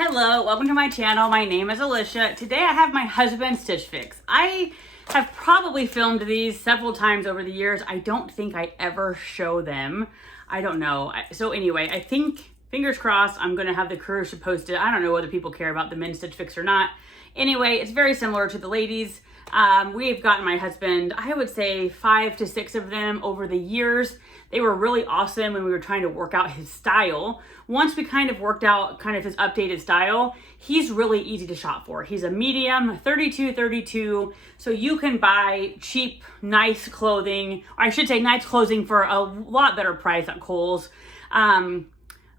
Hello, welcome to my channel. My name is Alicia. Today I have my husband's Stitch Fix. I have probably filmed these several times over the years. I don't think I ever show them. I don't know. So anyway, I think, fingers crossed, I'm gonna have the courage to post it. I don't know whether people care about the men's Stitch Fix or not. Anyway, it's very similar to the ladies. We've gotten my husband, I would say 5 to 6 of them over the years. They were really awesome when we were trying to work out his style. Once we kind of worked out kind of his updated style, he's really easy to shop for. He's a medium, 32, so you can buy cheap, nice clothing, or I should say nice clothing for a lot better price at Kohl's. A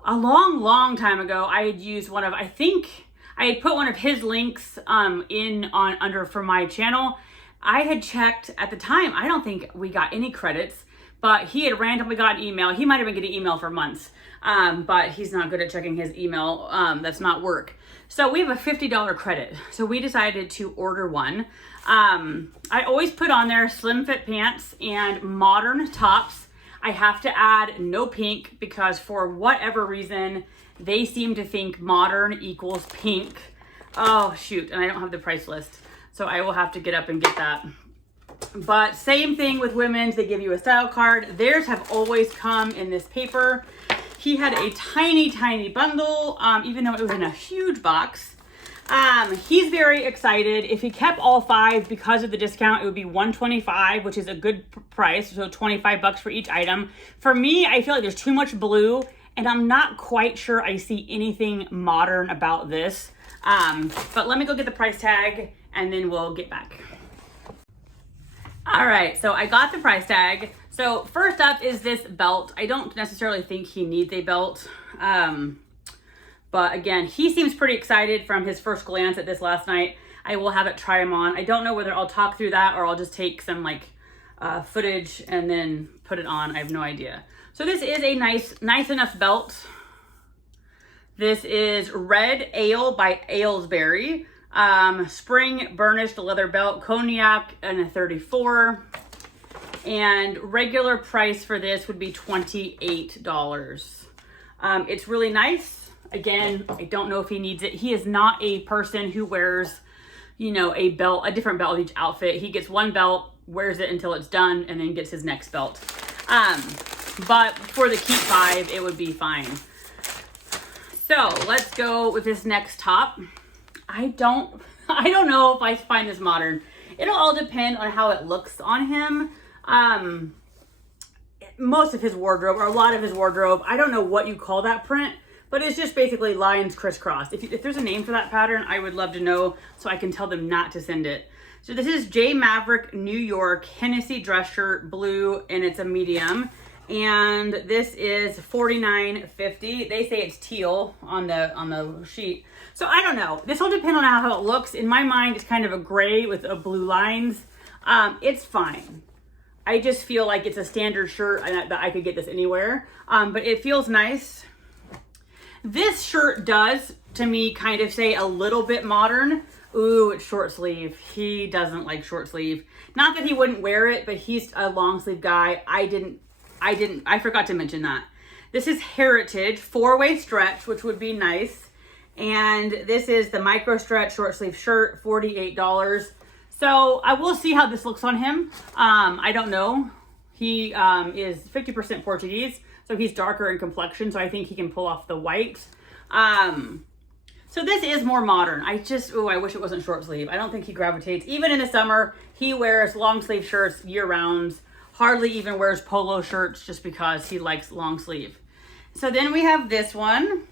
long time ago, I had used one of, I think, I had put one of his links under for my channel. I had checked at the time, I don't think we got any credits, but he had randomly got an email. He might have been getting email for months, but he's not good at checking his email. That's not work. So we have a $50 credit. So we decided to order one. I always put on there slim fit pants and modern tops. I have to add no pink because for whatever reason, they seem to think modern equals pink. Oh shoot, and I don't have the price list. So I will have to get up and get that. But same thing with women's, they give you a style card. Theirs have always come in this paper. He had a tiny bundle, even though it was in a huge box. He's very excited. If he kept all 5 because of the discount, it would be $125, which is a good price. So 25 bucks for each item. For me, I feel like there's too much blue and I'm not quite sure I see anything modern about this. But let me go get the price tag and then we'll get back. All right, so I got the price tag. So first up is this belt. I don't necessarily think he needs a belt. But again, he seems pretty excited from his first glance at this last night. I will have it try him on. I don't know whether I'll talk through that or I'll just take some footage and then put it on. I have no idea. So this is a nice enough belt. This is Red Ale by Aylesbury. Spring burnished leather belt, cognac, and a 34. And regular price for this would be $28. It's really nice. Again, I don't know if he needs it. He is not a person who wears, a different belt with each outfit. He gets one belt, wears it until it's done, and then gets his next belt. But for the keep vibe, it would be fine. So let's go with this next top. I don't know if I find this modern. It'll all depend on how it looks on him. Most of his wardrobe, or a lot of his wardrobe, I don't know what you call that print, but it's just basically lines crisscrossed. If there's a name for that pattern, I would love to know so I can tell them not to send it. So this is J Maverick New York Hennessy dress shirt, blue, and it's a medium. And this is $49.50. They say it's teal on the sheet. So I don't know. This will depend on how it looks. In my mind, it's kind of a gray with blue lines. It's fine. I just feel like it's a standard shirt and that I could get this anywhere. But it feels nice. This shirt does, to me, kind of say a little bit modern. Ooh, it's short sleeve. He doesn't like short sleeve. Not that he wouldn't wear it, but he's a long sleeve guy. I forgot to mention that. This is Heritage 4-way stretch, which would be nice. And this is the micro stretch short sleeve shirt, $48. So I will see how this looks on him. I don't know. He is 50% Portuguese, so he's darker in complexion, so I think he can pull off the white. So this is more modern. I wish it wasn't short sleeve. I don't think he gravitates. Even in the summer, he wears long sleeve shirts year round. Hardly even wears polo shirts just because he likes long sleeve. So then we have this one,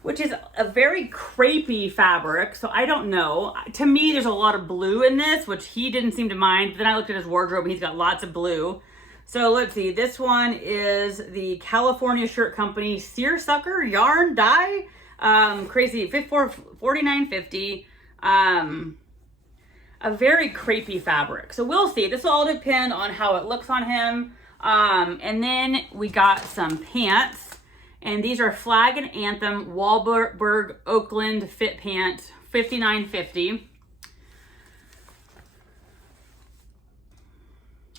which is a very crepey fabric. So I don't know. To me, there's a lot of blue in this, which he didn't seem to mind. But then I looked at his wardrobe and he's got lots of blue. So let's see. This one is the California Shirt Company Seersucker Yarn Dye. Crazy, $49.50. A very crepey fabric. So we'll see. This will all depend on how it looks on him. And then we got some pants. And these are Flag and Anthem Wahlberg Oakland Fit Pants, $59.50.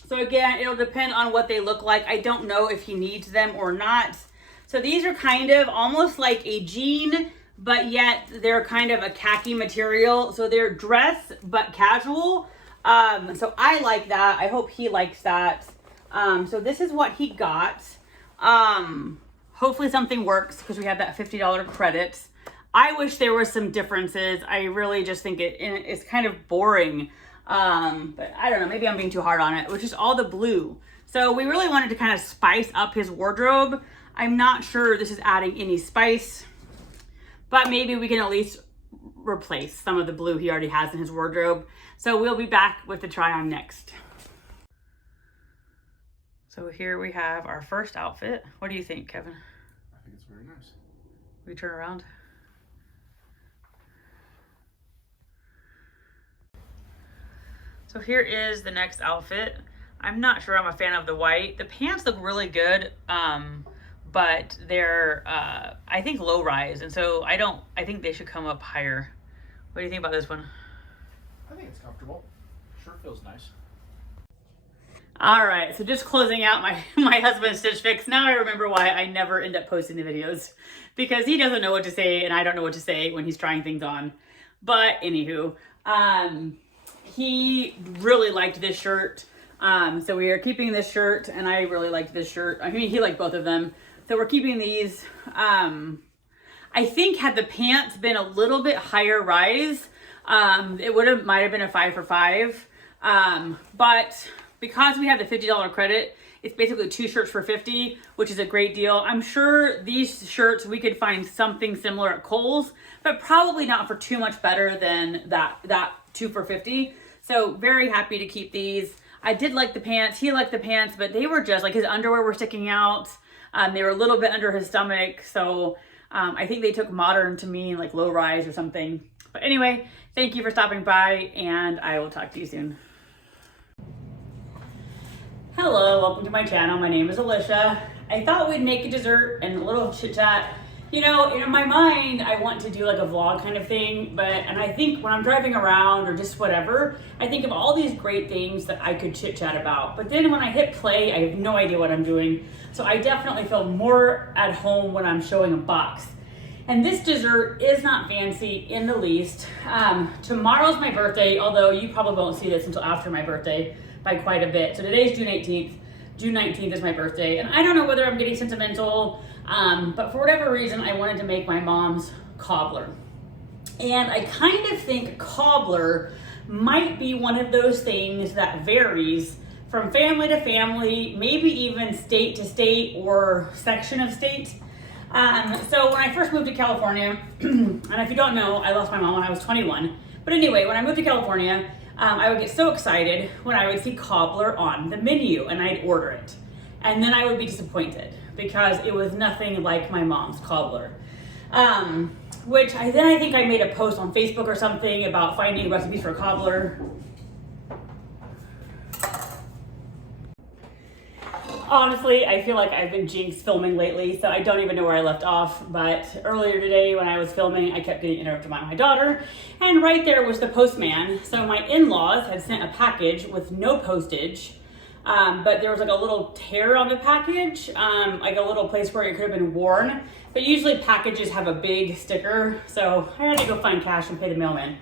So again, it'll depend on what they look like. I don't know if he needs them or not. So these are kind of almost like a jean, but yet they're kind of a khaki material. So they're dress, but casual. So I like that. I hope he likes that. So this is what he got. Hopefully something works because we have that $50 credit. I wish there was some differences. I really just think it's kind of boring. But I don't know, maybe I'm being too hard on it, which is all the blue. So we really wanted to kind of spice up his wardrobe. I'm not sure this is adding any spice, but maybe we can at least replace some of the blue he already has in his wardrobe. So we'll be back with the try on next. So here we have our first outfit. What do you think, Kevin? I think it's very nice. We turn around. So here is the next outfit. I'm not sure I'm a fan of the white. The pants look really good, but they're, I think, low rise. And so I think they should come up higher. What do you think about this one? I think it's comfortable. Sure feels nice. All right, so just closing out my husband's Stitch Fix. Now I remember why I never end up posting the videos, because he doesn't know what to say and I don't know what to say when he's trying things on. But anywho, he really liked this shirt. So we are keeping this shirt, and I really liked this shirt. I mean, he liked both of them. So we're keeping these. I think had the pants been a little bit higher rise, it might have been a 5 for $5. But because we have the $50 credit, it's basically 2 shirts for $50, which is a great deal. I'm sure these shirts, we could find something similar at Kohl's, but probably not for too much better than that 2 for $50. So very happy to keep these. I did like the pants. He liked the pants, but they were just like, his underwear were sticking out. They were a little bit under his stomach. So I think they took modern to mean like low rise or something. But anyway, thank you for stopping by, and I will talk to you soon. Hello, welcome to my channel. My name is Alicia. I thought we'd make a dessert and a little chit chat. You know, in my mind, I want to do like a vlog kind of thing, and I think when I'm driving around or just whatever, I think of all these great things that I could chit chat about. But then when I hit play, I have no idea what I'm doing. So I definitely feel more at home when I'm showing a box. And this dessert is not fancy in the least. Tomorrow's my birthday, although you probably won't see this until after my birthday by quite a bit. So today's June 18th. June 19th is my birthday, and I don't know whether I'm getting sentimental, but for whatever reason, I wanted to make my mom's cobbler. And I kind of think cobbler might be one of those things that varies from family to family, maybe even state to state or section of state. So when I first moved to California, and if you don't know, I lost my mom when I was 21. But anyway, when I moved to California, I would get so excited when I would see cobbler on the menu and I'd order it. And then I would be disappointed because it was nothing like my mom's cobbler. Which I think I made a post on Facebook or something about finding recipes for cobbler. Honestly, I feel like I've been jinxed filming lately, so I don't even know where I left off. But earlier today when I was filming, I kept getting interrupted by my daughter, and right there was the postman. So my in-laws had sent a package with no postage, but there was like a little tear on the package, like a little place where it could have been worn. But usually packages have a big sticker, so I had to go find cash and pay the mailman.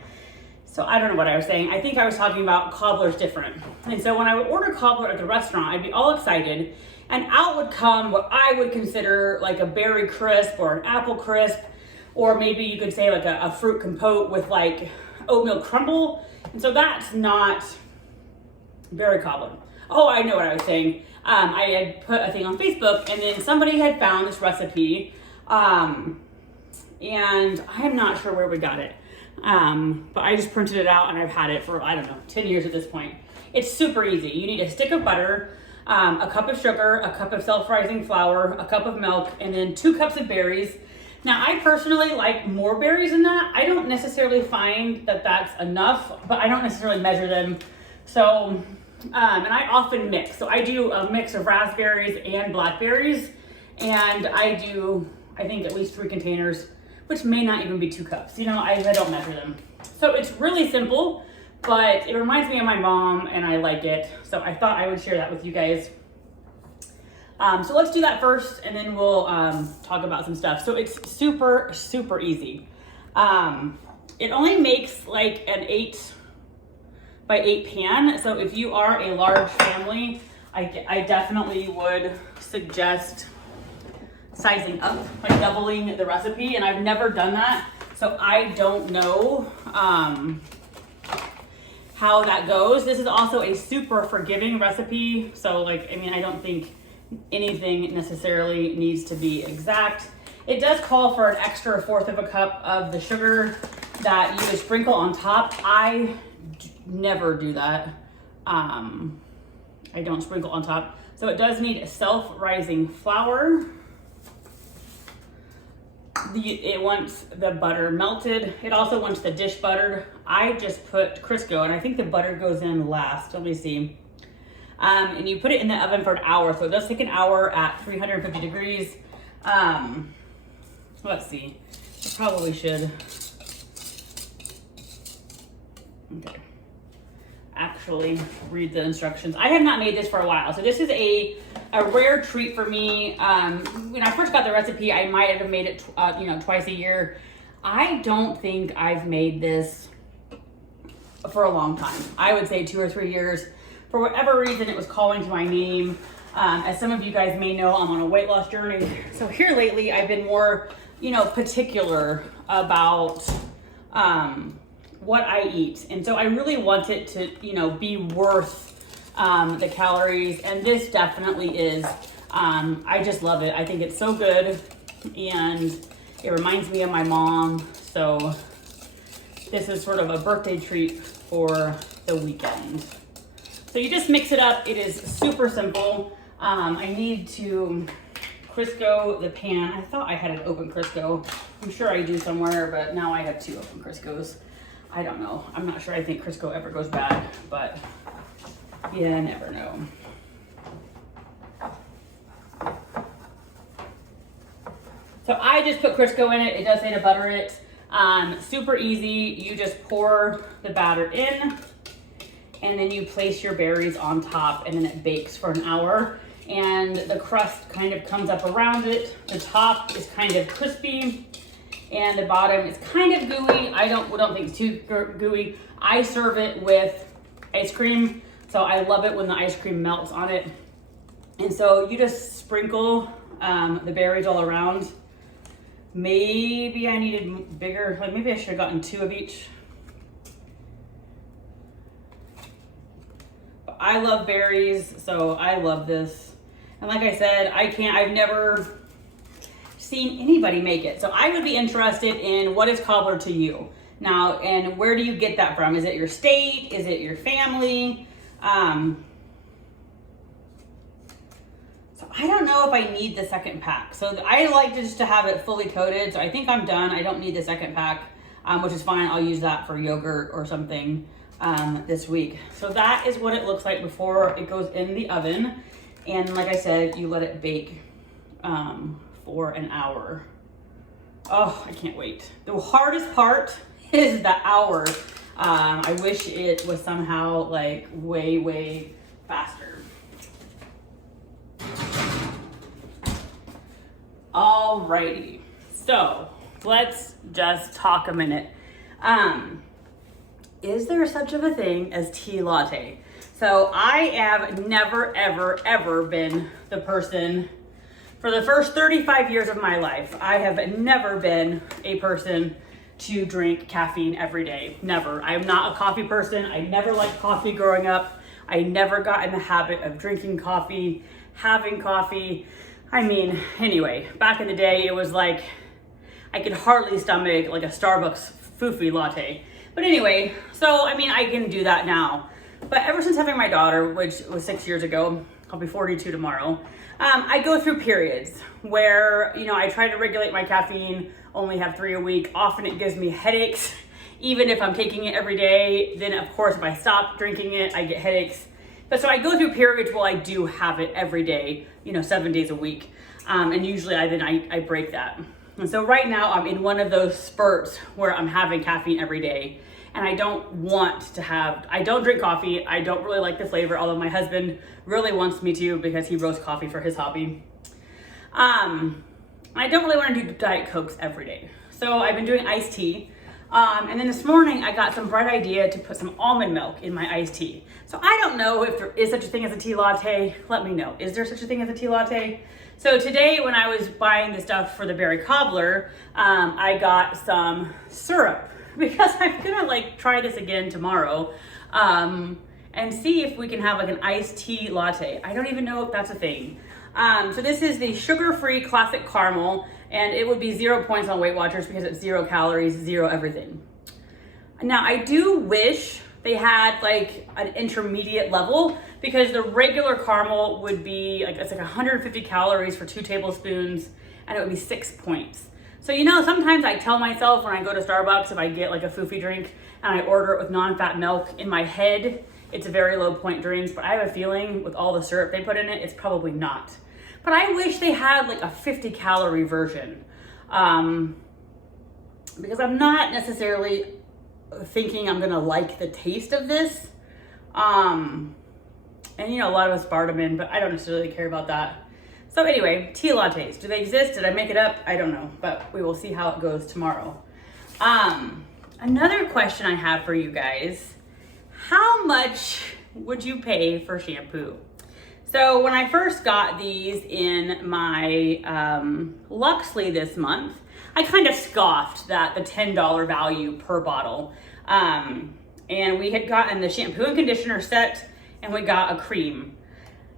So I don't know what I was saying. I think I was talking about cobbler's different. And so when I would order cobbler at the restaurant, I'd be all excited, and out would come what I would consider like a berry crisp or an apple crisp, or maybe you could say like a fruit compote with like oatmeal crumble. And so that's not berry cobbler. Oh, I know what I was saying. I had put a thing on Facebook, and then somebody had found this recipe, and I am not sure where we got it. But I just printed it out, and I've had it for, I don't know, 10 years at this point. It's super easy. You need a stick of butter, a cup of sugar, a cup of self-rising flour, a cup of milk, and then 2 cups of berries. Now, I personally like more berries than that. I don't necessarily find that that's enough, but I don't necessarily measure them. So, and I often mix. So I do a mix of raspberries and blackberries, and I do, I think, at least 3 containers, which may not even be 2 cups. You know, I don't measure them. So it's really simple, but it reminds me of my mom, and I like it. So I thought I would share that with you guys. So let's do that first, and then we'll talk about some stuff. So it's super, super easy. It only makes like an 8 by 8 pan. So if you are a large family, I definitely would suggest sizing up, like doubling the recipe. And I've never done that, so I don't know how that goes. This is also a super forgiving recipe. So like, I mean, I don't think anything necessarily needs to be exact. It does call for an extra 1/4 of a cup of the sugar that you would sprinkle on top. I never do that. I don't sprinkle on top. So it does need self-rising flour. It wants the butter melted. It also wants the dish buttered. I just put Crisco, and I think the butter goes in last. Let me see. And you put it in the oven for an hour. So it does take an hour at 350 degrees. Let's see. I probably should. Okay. Actually read the instructions. I have not made this for a while, so this is a rare treat for me. When I first got the recipe, I might have made it twice a year. I don't think I've made this for a long time. I would say 2 or 3 years. For whatever reason, it was calling to my name. As some of you guys may know, I'm on a weight loss journey. So here lately, I've been more particular about what I eat. And so I really want it to, be worth the calories. And this definitely is. I just love it. I think it's so good. And it reminds me of my mom. So this is sort of a birthday treat for the weekend. So you just mix it up. It is super simple. I need to Crisco the pan. I thought I had an open Crisco. I'm sure I do somewhere, but now I have 2 open Criscos. I don't know. I'm not sure. I think Crisco ever goes bad, but you never know. So I just put Crisco in it. It does say to butter it. Super easy. You just pour the batter in, and then you place your berries on top, and then it bakes for an hour. And the crust kind of comes up around it. The top is kind of crispy, and the bottom is kind of gooey. I don't think it's too gooey. I serve it with ice cream, so I love it when the ice cream melts on it. And so you just sprinkle the berries all around. Maybe I needed bigger, like maybe I should have gotten 2 of each. But I love berries, so I love this. And like I said, I've never seen anybody make it. So I would be interested in what is cobbler to you now, and where do you get that from? Is it your state? Is it your family? So I don't know if I need the second pack. So I like just to have it fully coated. So I think I'm done. I don't need the second pack, which is fine. I'll use that for yogurt or something this week. So that is what it looks like before it goes in the oven. And like I said, you let it bake for an hour. Oh, I can't wait. The hardest part is the hour. I wish it was somehow like way, way faster. Alrighty, so let's just talk a minute. Is there such of a thing as tea latte? So I have never, ever, ever been the person, for the first 35 years of my life, I have never been a person to drink caffeine every day. Never. I am not a coffee person. I never liked coffee growing up. I never got in the habit of drinking coffee, having coffee. I mean, anyway, back in the day, it was like, I could hardly stomach like a Starbucks foofy latte. But anyway, so, I mean, I can do that now. But ever since having my daughter, which was 6 years ago, I'll be 42 tomorrow, I go through periods where, I try to regulate my caffeine, only have 3 a week. Often it gives me headaches, even if I'm taking it every day. Then, of course, if I stop drinking it, I get headaches. But so I go through periods where I do have it every day, 7 days a week. And usually I break that. And so right now I'm in one of those spurts where I'm having caffeine every day. and I don't drink coffee. I don't really like the flavor, although my husband really wants me to because he roasts coffee for his hobby. I don't really want to do Diet Cokes every day. So I've been doing iced tea. And then this morning I got some bright idea to put some almond milk in my iced tea. So I don't know if there is such a thing as a tea latte. Let me know. Is there such a thing as a tea latte? So today when I was buying the stuff for the berry cobbler, I got some syrup because I'm gonna like try this again tomorrow and see if we can have like an iced tea latte. I don't even know if that's a thing. So this is the sugar-free classic caramel, and it would be 0 points on Weight Watchers because it's 0 calories, 0 everything. Now I do wish they had like an intermediate level, because the regular caramel would be like, it's like 150 calories for 2 tablespoons, and it would be 6 points. So, you know, sometimes I tell myself when I go to Starbucks, if I get like a foofy drink and I order it with non-fat milk, in my head, it's a very low point drinks, but I have a feeling with all the syrup they put in it, it's probably not. But I wish they had like a 50 calorie version, because I'm not necessarily thinking I'm gonna like the taste of this. And you know, a lot of aspartame in, but I don't necessarily care about that. So anyway, tea lattes, do they exist? Did I make it up? I don't know, but we will see how it goes tomorrow. Another question I have for you guys, how much would you pay for shampoo? So when I first got these in my Luxely this month, I kind of scoffed that the $10 value per bottle. And we had gotten the shampoo and conditioner set, and we got a cream.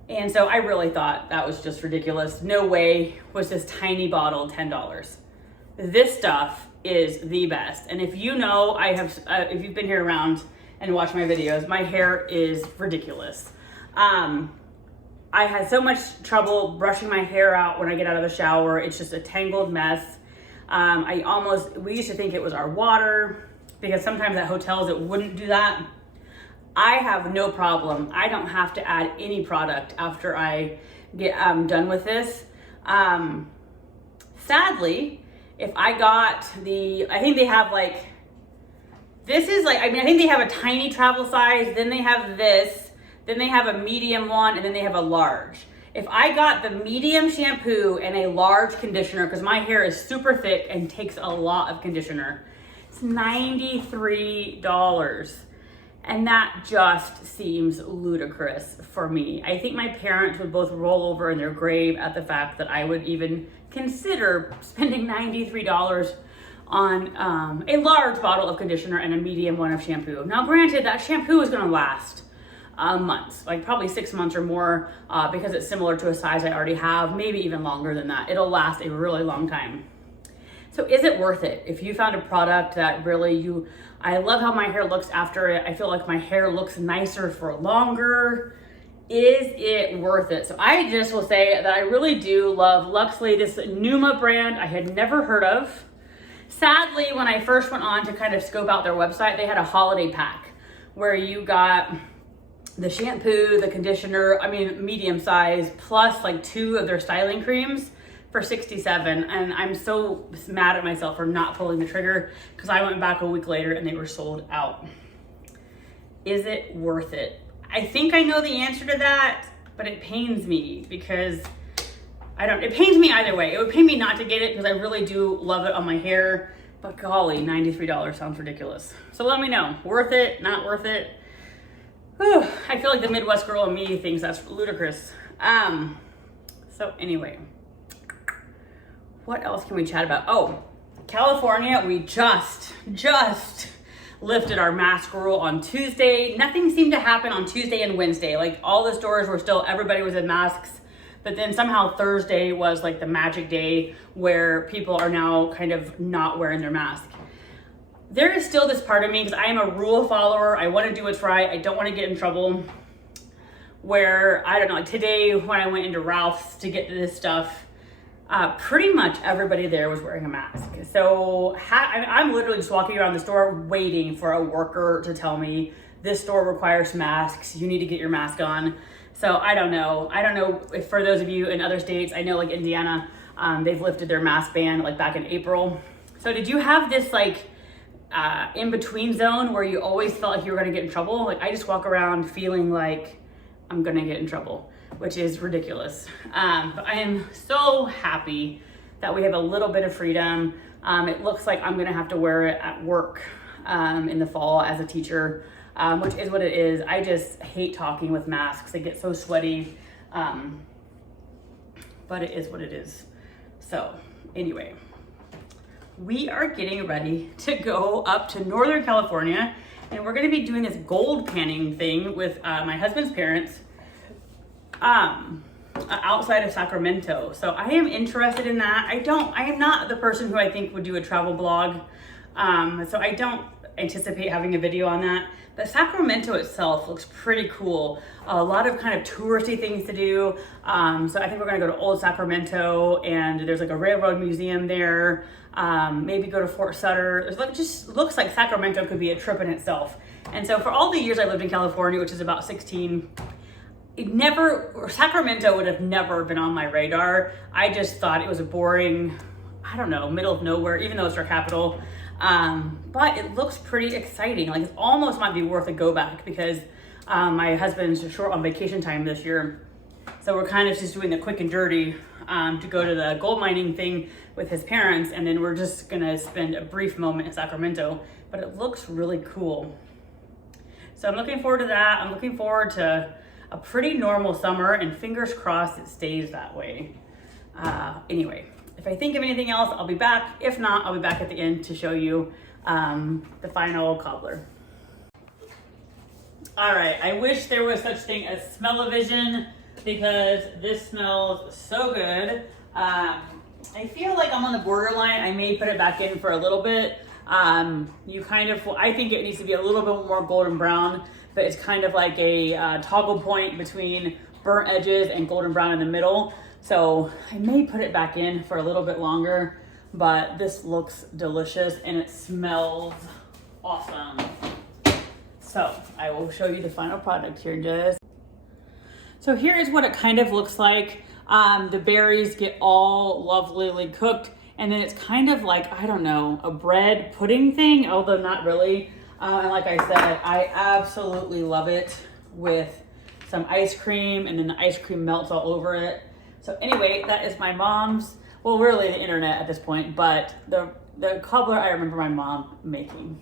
And so I really thought that was just ridiculous. No way was this tiny bottle $10. This stuff is the best. And if you know, if you've been here around and watched my videos, my hair is ridiculous. I had so much trouble brushing my hair out when I get out of the shower. It's just a tangled mess. We used to think it was our water, because sometimes at hotels it wouldn't do that. I have no problem. I don't have to add any product after I get done with this. Sadly, if I got I think they have like, this is like, I think they have a tiny travel size, then they have this, then they have a medium one, and then they have a large. If I got the medium shampoo and a large conditioner, because my hair is super thick and takes a lot of conditioner, it's $93. And that just seems ludicrous for me. I think my parents would both roll over in their grave at the fact that I would even consider spending $93 on a large bottle of conditioner and a medium one of shampoo. Now granted, that shampoo is gonna last months, like probably 6 months or more, because it's similar to a size I already have, maybe even longer than that. It'll last a really long time. So is it worth it? If you found a product that really I love how my hair looks after it. I feel like my hair looks nicer for longer. Is it worth it? So I just will say that I really do love Luxely, this Numa brand I had never heard of. Sadly, when I first went on to kind of scope out their website, they had a holiday pack where you got the shampoo, the conditioner, medium size, plus like 2 of their styling creams for $67, and I'm so mad at myself for not pulling the trigger, because I went back a week later and they were sold out. Is it worth it? I think I know the answer to that, but it pains me because it pains me either way. It would pain me not to get it because I really do love it on my hair, but golly, $93 sounds ridiculous. So let me know, worth it, not worth it? Whew, I feel like the Midwest girl in me thinks that's ludicrous. So anyway, what else can we chat about? Oh, California, we just lifted our mask rule on Tuesday. Nothing seemed to happen on Tuesday and Wednesday. Like all the stores were still, everybody was in masks. But then somehow Thursday was like the magic day where people are now kind of not wearing their mask. There is still this part of me, because I am a rule follower. I want to do what's right. I don't want to get in trouble. Where, I don't know, today when I went into Ralph's to get this stuff, pretty much everybody there was wearing a mask. So I'm literally just walking around the store waiting for a worker to tell me this store requires masks. You need to get your mask on. So I don't know. I don't know if for those of you in other states, I know like Indiana, they've lifted their mask ban like back in April. So did you have this like in-between zone where you always felt like you were gonna get in trouble. Like I just walk around feeling like I'm gonna get in trouble, which is ridiculous. But I am so happy that we have a little bit of freedom. It looks like I'm gonna have to wear it at work in the fall as a teacher, which is what it is. I just hate talking with masks. They get so sweaty, but it is what it is. So anyway, we are getting ready to go up to Northern California, and we're gonna be doing this gold panning thing with my husband's parents outside of Sacramento. So I am interested in that. I am not the person who I think would do a travel blog. So I don't anticipate having a video on that. But Sacramento itself looks pretty cool. A lot of kind of touristy things to do. So I think we're gonna go to Old Sacramento, and there's like a railroad museum there. Maybe go to Fort Sutter. It just looks like Sacramento could be a trip in itself. And so for all the years I lived in California, which is about 16, Sacramento would have never been on my radar. I just thought it was a boring, I don't know, middle of nowhere, even though it's our capital. But it looks pretty exciting. Like it almost might be worth a go back because my husband's short on vacation time this year. So we're kind of just doing the quick and dirty to go to the gold mining thing with his parents. And then we're just gonna spend a brief moment in Sacramento, but it looks really cool. So I'm looking forward to that. I'm looking forward to a pretty normal summer, and fingers crossed it stays that way. Anyway, if I think of anything else, I'll be back. If not, I'll be back at the end to show you the final cobbler. All right, I wish there was such thing as smell-o-vision because this smells so good. I feel like I'm on the borderline. I may put it back in for a little bit. I think it needs to be a little bit more golden brown, but it's kind of like a toggle point between burnt edges and golden brown in the middle. So I may put it back in for a little bit longer, but this looks delicious and it smells awesome. So I will show you the final product here just. So here is what it kind of looks like. The berries get all lovely cooked, and then it's kind of like, I don't know, a bread pudding thing, although not really. And like I said, I absolutely love it with some ice cream, and then the ice cream melts all over it. So anyway, that is my mom's, well, really the internet at this point, but the cobbler I remember my mom making.